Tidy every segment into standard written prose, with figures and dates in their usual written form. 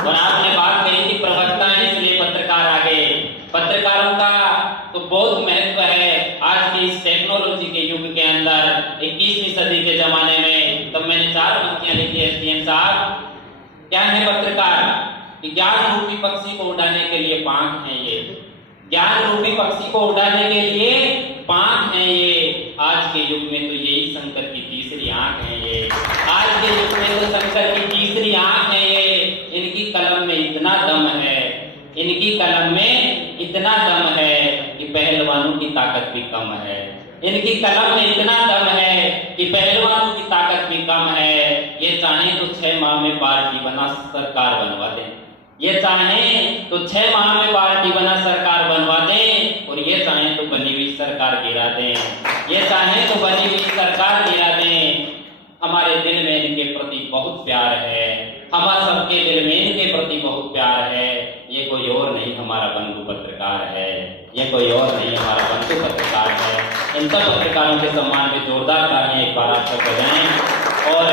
और आपने बात कही कि प्रवक्ता है इसलिए पत्रकार आ गए। पत्रकारों का तो बहुत महत्व है आज की इस टेक्नोलॉजी के युग के अंदर 21वीं सदी के जमाने में। तब मैंने 4 पंक्तियां लिखी है एसडीएम साहब। क्या है पत्रकार? कि ज्ञान रूपी पक्षी को उड़ाने के लिए पंख है ये, ज्ञान रूपी पक्षी को उड़ाने के लिए पंख है ये। आज के युग में तो यही शंकर की तीसरी आंख है ये, आज के युग में तो शंकर की तीसरी आंख है ये। इनकी कलम में इतना दम है, इनकी कलम में इतना दम है कि पहलवानों की ताकत भी कम है। इनकी कलम में इतना दम है कि पहलवानों की ताकत भी कम है। ये चाहे तो 6 माह में पार्टी बना सरकार बनवा दें, ये चाहे तो 6 माह में पार्टी बना सरकार बनवा दें, और ये चाहे तो बनी हुई सरकार गिरा दें, ये चाहे तो बनी हुई सरकार गिरा दें। हमारे दिल में इनके प्रति बहुत प्यार है, हमारे सबके दिल में इनके प्रति बहुत प्यार है। ये कोई और नहीं हमारा बंधु पत्रकार है, ये कोई और नहीं हमारा बंधु पत्रकार है। इन सब पत्रकारों के सम्मान में जोरदार तालियां एक बार आप सब बजाएं। और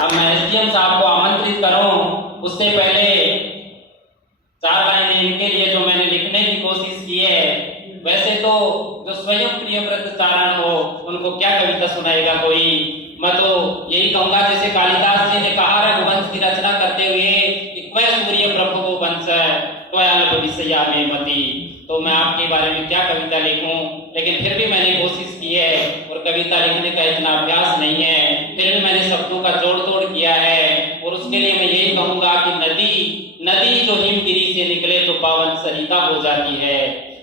अब मैं एसडीएम साहब को आमंत्रित करूं, उससे पहले 4 लाइनें इनके लिए जो मैंने लिखने की कोशिश की है। वैसे तो जो स्वयं प्रियव्रत चारण हो उनको क्या कविता सुनाएगा कोई। मैं तो यही कहूंगा जैसे कालिदास जी ने कहा रघुवंश की रचना करते हुए कि क्वै सूर्य प्रभु वंश त्वयाल्प विषया में मति। तो मैं आपके बारे में क्या कविता लिखूं, लेकिन फिर भी मैंने कोशिश की है, और कविता लिखने का इतना अभ्यास नहीं है, फिर भी मैंने शब्दों का जोड़ तोड़ किया है। और उसके लिए मैं यही कहूंगा कि नदी जो हिमगिरी से निकले तो पावन सरिता हो जाती है,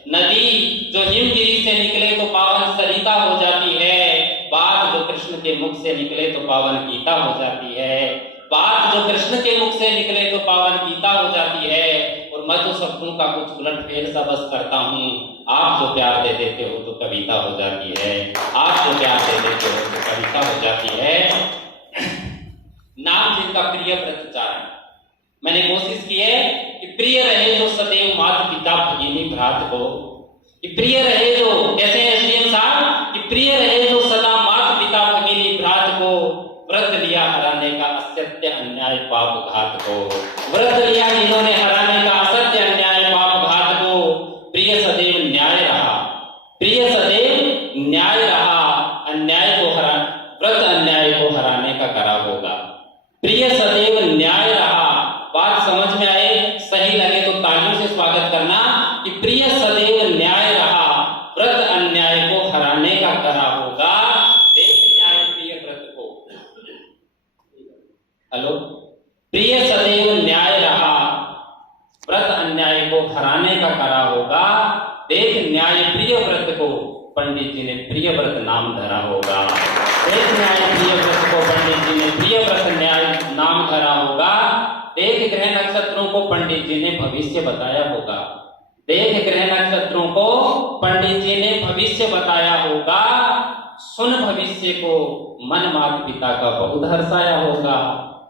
नदी जो हिमगिरी से निकले तो पावन सरिता हो जाती है। बात जो कृष्ण के मुख से निकले तो पावन गीता हो जाती है, बात जो कृष्ण के मुख से निकले तो पावन गीता हो जाती है। और मैं तो शब्दों का कुछ उलट फेर सा बस करता हूँ। आप जो प्यार दे देते हो तो कविता हो जाती है, आप जो प्यार दे देते हो तो कविता हो जाती है। नाम जिनका प्रियव्रत चारण, मैंने कोशिश की है कि प्रिय रहे जो सदैव माता पिता भगिनी भ्रात को, कि प्रिय रहे जो, कैसे एसडीएम साहब, कि प्रिय रहे जो सदा माता पिता भगिनी भ्रात को, व्रत लिया हराने का असत्य अन्याय पाप घात को, व्रत लिया इन्होंने हराने का असत्य अन्याय पाप घात को। प्रिय सदैव न्याय रहा, प्रिय सदैव न्याय रहा, अन्याय को हरा, व्रत अन्याय को हराने का करा होगा। प्रिय सदैव न्याय रहा, बात समझ में आए, सही लगे तो तालियों से स्वागत करना। कि प्रिय सदैव न्याय रहा, व्रत अन्याय को हराने का करा होगा। देख न्याय प्रिय व्रत को, हेलो, प्रिय सदैव न्याय रहा, व्रत अन्याय को हराने का करा होगा। देख न्याय प्रिय व्रत को, पंडित जी ने प्रिय व्रत नाम धरा होगा। देख न्याय प्रिय व्रत को, पंडित जी ने प्रिय व्रत न्याय नाम धरा होगा। देख ग्रह नक्षत्रों को पंडित जी ने भविष्य बताया होगा, देख ग्रह नक्षत्रों को पंडित जी ने भविष्य बताया होगा। सुन भविष्य को मन माता पिता का बहुत हर्षाया होगा,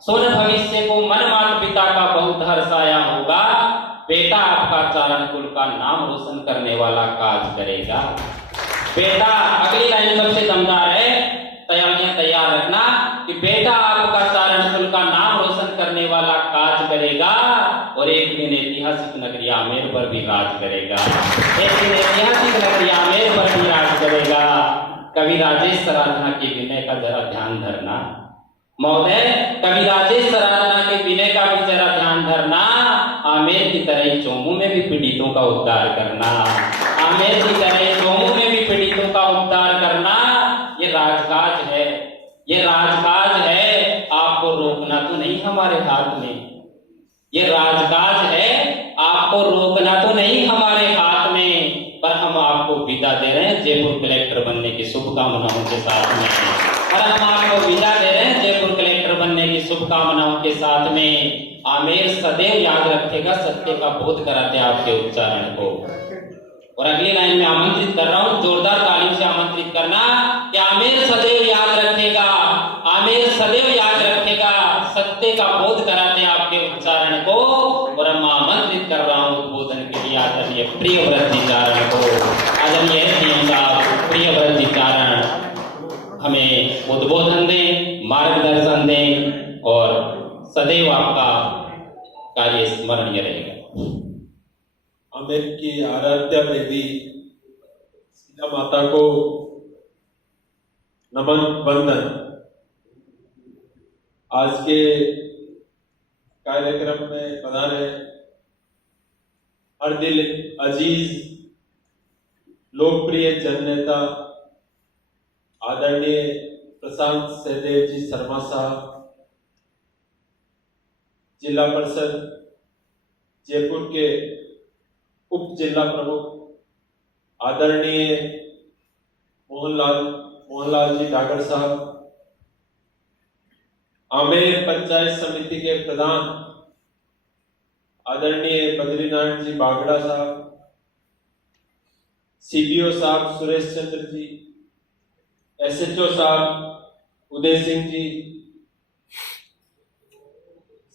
सुन भविष्य को मन माता पिता का बहुत हर्षाया होगा। बेटा आपका चारण कुल का नाम रोशन करने वाला काज करेगा। बेटा, अगली लाइन सबसे दमदार है, तैयारियां तैयार रखना, कि बेटा आपका चारण कुल का नाम रोशन करने वाला काज करेगा, और एक दिन ऐतिहासिक नगरी आमेर पर भी राज करेगा, एक दिन ऐतिहासिक नगरी आमेर पर भी राज करेगा। कवि राजेश सराधना के विनय का जरा ध्यान धरना महोदय, कवि राजेश सराधना के विनय का भी जरा ध्यान धरना। आमेर की तरह चोमू में भी पीड़ितों का उद्धार करना, आमेर की तरह चोमू में भी पीड़ितों का उद्धार करना। ये राजकाज है, ये राजकाज है, आपको रोकना तो नहीं हमारे हाथ में। ये राजकाज है, आपको रोकना तो नहीं हमारे हाथ में, पर हम आपको विदा दे रहे हैं जयपुर कलेक्टर बनने की शुभकामनाओं के साथ में, और हम आपको विदा दे रहे हैं जयपुर कलेक्टर बनने की शुभकामनाओं के साथ में। आमेर सदैव याद रखेगा सत्य का बोध कराते आपके उच्चारण को। और अगली लाइन में आमंत्रित कर रहा हूं, जोरदार तालियों से आमंत्रित करना कि आमेर सदैव याद रखेगा, आमेर सदैव याद रखेगा सत्य का बोध कराते आपके उच्चारण को। और हम आमंत्रित कर रहा हूं उद्बोधन के लिए आदरणीय प्रियव्रत जी चारण को। आदरणीय प्रियव्रत जी चारण हमें उद्बोधन दें, मार्गदर्शन दें और सदैव आपका कार्य स्मरणीय रहेगा। आमेर की आराध्या देवी सीता माता को नमन वंदन। आज के कार्यक्रम में पधारे हर दिल अजीज लोकप्रिय जननेता आदरणीय प्रशांत सहदेव जी शर्मा साहब, जिला परिषद जयपुर के उप जिला प्रमुख आदरणीय मोहनलाल जी डागर साहब, आमेर पंचायत समिति के प्रधान आदरणीय बद्रीनारायण जी बागड़ा साहब, सीबीओ साहब सुरेश चंद्र जी, एसएचओ साहब उदय सिंह जी,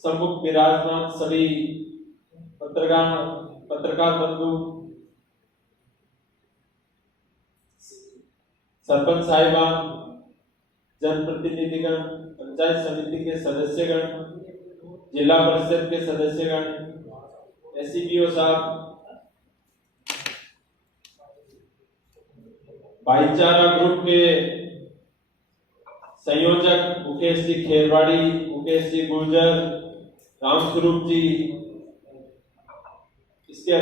सम्मुख विराजमान सभी पत्रकार बंधु, सरपंच साहिबान, जनप्रतिनिधिगण, पंचायत समिति के सदस्यगण, जिला परिषद के सदस्यगण, एसईबीओ साहब, भाईचारा ग्रुप के संयोजक मुकेश जी खेरवाड़ी, मुकेश जी गुर्जर, रामस्वरूप जी, इसके